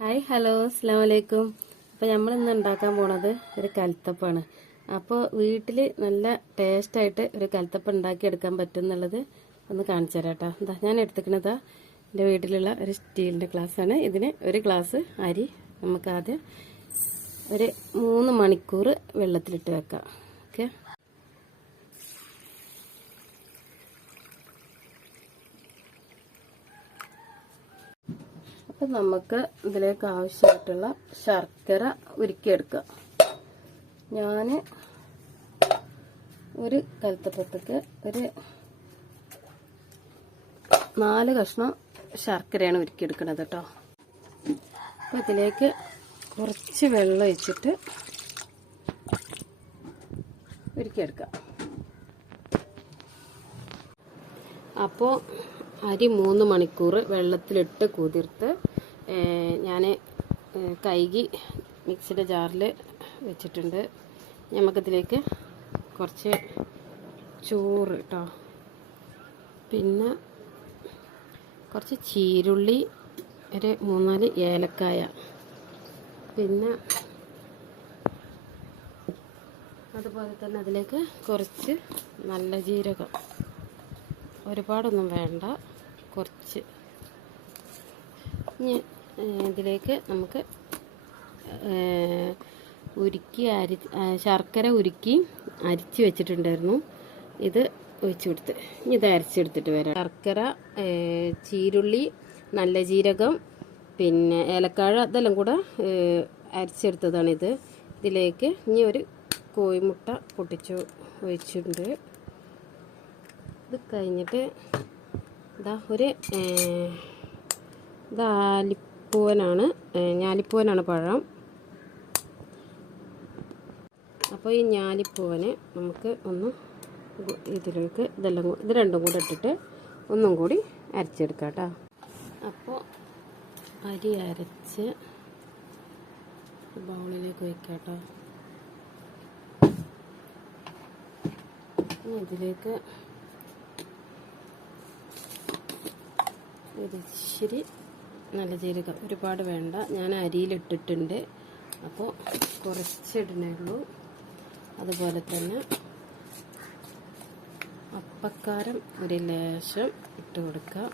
Hi hello അസ്സലാമു അലൈക്കും. അപ്പോൾ നമ്മൾ ഇന്ന് ഉണ്ടാക്കാൻ പോണത് ഒരു കൽത്തപ്പാണ്. അപ്പോൾ വീട്ടിൽ നല്ല ടേസ്റ്റായിട്ട് ഒരു കൽത്തപ്പം ഉണ്ടാക്കിയെടുക്കാൻ പറ്റും എന്നുള്ളത് ഒന്ന് കാണിച്ചു തരാം കേട്ടോ. എന്താ ഞാൻ എടുത്തിരിക്കുന്നത് എൻ്റെ വീട്ടിലുള്ള ഒരു സ്റ്റീലിൻ്റെ ഗ്ലാസ്സാണ്. ഇതിന് ഒരു ഗ്ലാസ് അരി നമുക്ക് ആദ്യം ഒരു 3 മണിക്കൂർ വെള്ളത്തിലിട്ട് വെക്കാം. ഓക്കെ, അപ്പം നമുക്ക് ഇതിലേക്ക് ആവശ്യമായിട്ടുള്ള ശർക്കര ഉരുക്കിയെടുക്കാം. ഞാൻ ഒരു കൽത്തപ്പത്തേക്ക് ഒരു 4 കഷ്ണം ശർക്കരയാണ് ഉരുക്കിയെടുക്കുന്നത് കേട്ടോ. അപ്പോൾ ഇതിലേക്ക് കുറച്ച് വെള്ളം ഒഴിച്ചിട്ട് ഉരുക്കിയെടുക്കാം. അപ്പോൾ അരി 3 മണിക്കൂർ വെള്ളത്തിലിട്ട് കുതിർത്ത് ഞാൻ കഴുകി മിക്സിയുടെ ജാറിൽ വെച്ചിട്ടുണ്ട്. നമുക്കതിലേക്ക് കുറച്ച് ചോറ് കേട്ടോ, പിന്നെ കുറച്ച് ചീരുള്ളി, ഒരു 3-4 ഏലക്കായ, പിന്നെ അതുപോലെ തന്നെ അതിലേക്ക് കുറച്ച് നല്ല ജീരകം, ഒരുപാടൊന്നും വേണ്ട, കുറച്ച്. ഇനി ഇതിലേക്ക് നമുക്ക് ശർക്കര ഉരുക്കി അരിച്ച് വെച്ചിട്ടുണ്ടായിരുന്നു, ഇത് ഒഴിച്ചു കൊടുത്ത് ഇനി ഇത് അരച്ചെടുത്തിട്ട് വരാം. ശർക്കര, ചീരുള്ളി, നല്ല ജീരകം, പിന്നെ ഏലക്കാഴ, അതെല്ലാം കൂടെ അരച്ചെടുത്തതാണിത്. ഇതിലേക്ക് ഇനി ഒരു കോഴിമുട്ട പൊട്ടിച്ച് ഒഴിച്ചിട്ടുണ്ട്. ഇത് കഴിഞ്ഞിട്ട് ഇതാ ഒരു ഞാലിപ്പൂവനാണ് പഴം. അപ്പോൾ ഈ ഞാലിപ്പൂവന് നമുക്ക് ഒന്ന് ഇതിലേക്ക് ഇത് രണ്ടും കൂടെ ഇട്ടിട്ട് ഒന്നും കൂടി അരച്ചെടുക്കാം കേട്ടോ. അപ്പോൾ അരി അരച്ച് ബൗളിലേക്ക് വയ്ക്കാം കേട്ടോ. ഇതിലേക്ക് ഇച്ചിരി നല്ല ജീരകം, ഒരുപാട് വേണ്ട, ഞാൻ അരിയിലിട്ടിട്ടുണ്ട്, അപ്പോൾ കുറച്ചിടണേ ഉള്ളൂ. അതുപോലെ തന്നെ അപ്പക്കാരം ഒരു ലേശം ഇട്ട് കൊടുക്കുക.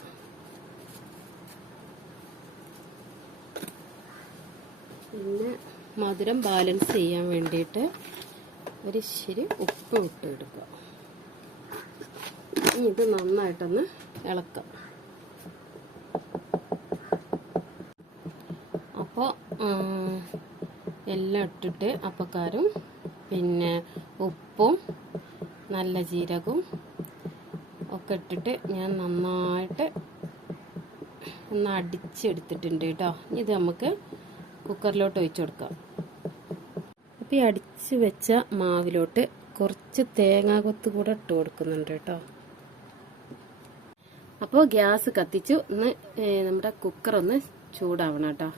പിന്നെ മധുരം ബാലൻസ് ചെയ്യാൻ വേണ്ടിയിട്ട് ഒരു ഇച്ചിരി ഉപ്പ് ഇട്ട് കൊടുക്കുക. ഇനി ഇത് നന്നായിട്ടൊന്ന് ഇളക്കാം. അപ്പോൾ എല്ലാം ഇട്ടിട്ട് അപ്പക്കാരും പിന്നെ ഉപ്പും നല്ല ജീരകവും ഒക്കെ ഇട്ടിട്ട് ഞാൻ നന്നായിട്ട് ഒന്ന് അടിച്ചെടുത്തിട്ടുണ്ട് കേട്ടോ. ഇത് നമുക്ക് കുക്കറിലോട്ട് ഒഴിച്ചു കൊടുക്കാം. അപ്പോൾ ഈ അടിച്ച് വെച്ച മാവിലോട്ട് കുറച്ച് തേങ്ങാകൊത്ത് കൂടെ ഇട്ട് കൊടുക്കുന്നുണ്ട് കേട്ടോ. അപ്പോൾ ഗ്യാസ് കത്തിച്ചു, ഒന്ന് നമ്മുടെ കുക്കറൊന്ന് ചൂടാവണം കേട്ടോ.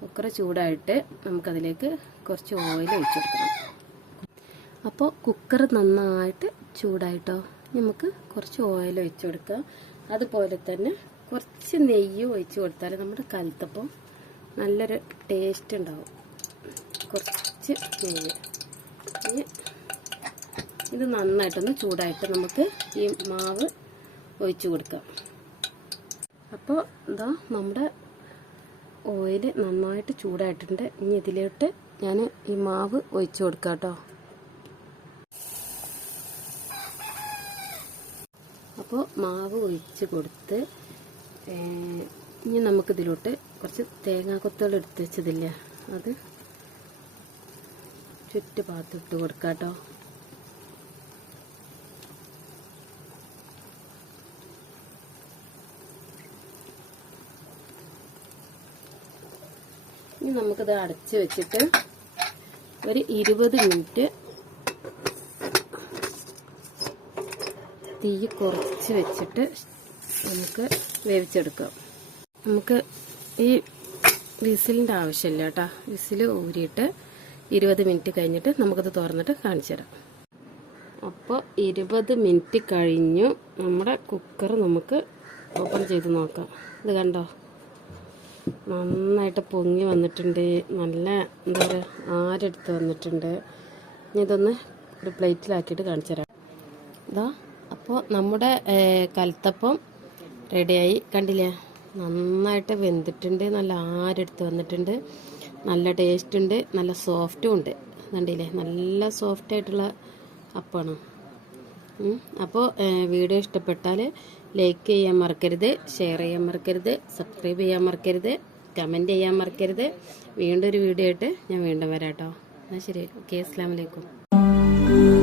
കുക്കർ ചൂടായിട്ട് നമുക്കതിലേക്ക് കുറച്ച് ഓയിൽ ഒഴിച്ചു കൊടുക്കണം. അപ്പോൾ കുക്കർ നന്നായിട്ട് ചൂടായിട്ടോ, നമുക്ക് കുറച്ച് ഓയിൽ ഒഴിച്ചു കൊടുക്കുക. അതുപോലെ തന്നെ കുറച്ച് നെയ്യ് ഒഴിച്ചു കൊടുത്താൽ നമ്മുടെ കൽത്തപ്പം നല്ലൊരു ടേസ്റ്റ് ഉണ്ടാവും. കുറച്ച് നെയ്യ്. ഇത് നന്നായിട്ടൊന്ന് ചൂടായിട്ട് നമുക്ക് ഈ മാവ് ഒഴിച്ചു കൊടുക്കാം. അപ്പോൾ ഇതാ നമ്മുടെ ഓയിൽ നന്നായിട്ട് ചൂടായിട്ടുണ്ട്. ഇനി ഇതിലോട്ട് ഞാൻ ഈ മാവ് ഒഴിച്ചു കൊടുക്കാം കേട്ടോ. അപ്പോൾ മാവ് ഒഴിച്ച് കൊടുത്ത് ഇനി നമുക്കിതിലോട്ട് കുറച്ച് തേങ്ങാക്കൊത്തുകൾ എടുത്ത് വെച്ചതില്ലേ, അത് ചുറ്റുഭാഗത്ത് ഇട്ട് കൊടുക്കാം കേട്ടോ. ഇനി നമുക്കിത് അടച്ച് വെച്ചിട്ട് ഒരു 20 മിനിറ്റ് തീ കുറച്ച് വെച്ചിട്ട് നമുക്ക് വേവിച്ചെടുക്കാം. നമുക്ക് ഈ വിസിലിൻ്റെ ആവശ്യമില്ല കേട്ടോ. വിസിൽ ഊരിയിട്ട് 20 മിനിറ്റ് കഴിഞ്ഞിട്ട് നമുക്കത് തുറന്നിട്ട് കാണിച്ചു തരാം. അപ്പോൾ 20 മിനിറ്റ് കഴിഞ്ഞു. നമ്മുടെ കുക്കർ നമുക്ക് ഓപ്പൺ ചെയ്ത് നോക്കാം. ഇത് കണ്ടോ, നന്നായിട്ട് പൊങ്ങി വന്നിട്ടുണ്ട്. നല്ല എന്താ പറയുക, ആരെടുത്ത് വന്നിട്ടുണ്ട്. ഇനി ഇതൊന്ന് ഒരു പ്ലേറ്റിലാക്കിയിട്ട് കാണിച്ചു തരാം. ഇതാ, അപ്പോൾ നമ്മുടെ കലത്തപ്പം റെഡിയായി. കണ്ടില്ലേ, നന്നായിട്ട് വെന്തിട്ടുണ്ട്, നല്ല ആരെടുത്ത് വന്നിട്ടുണ്ട്, നല്ല ടേസ്റ്റ് ഉണ്ട്, നല്ല സോഫ്റ്റും ഉണ്ട്. കണ്ടില്ലേ, നല്ല സോഫ്റ്റായിട്ടുള്ള അപ്പമാണ്. അപ്പോൾ വീഡിയോ ഇഷ്ടപ്പെട്ടാൽ ലൈക്ക് ചെയ്യാൻ മറക്കരുത്, ഷെയർ ചെയ്യാൻ മറക്കരുത്, സബ്സ്ക്രൈബ് ചെയ്യാൻ മറക്കരുത്, കമൻറ്റ് ചെയ്യാൻ മറക്കരുത്. വീണ്ടും ഒരു വീഡിയോ ആയിട്ട് ഞാൻ വീണ്ടും വരാം കേട്ടോ. എന്നാൽ ശരി, ഓക്കെ, അസ്സലാമു അലൈക്കും.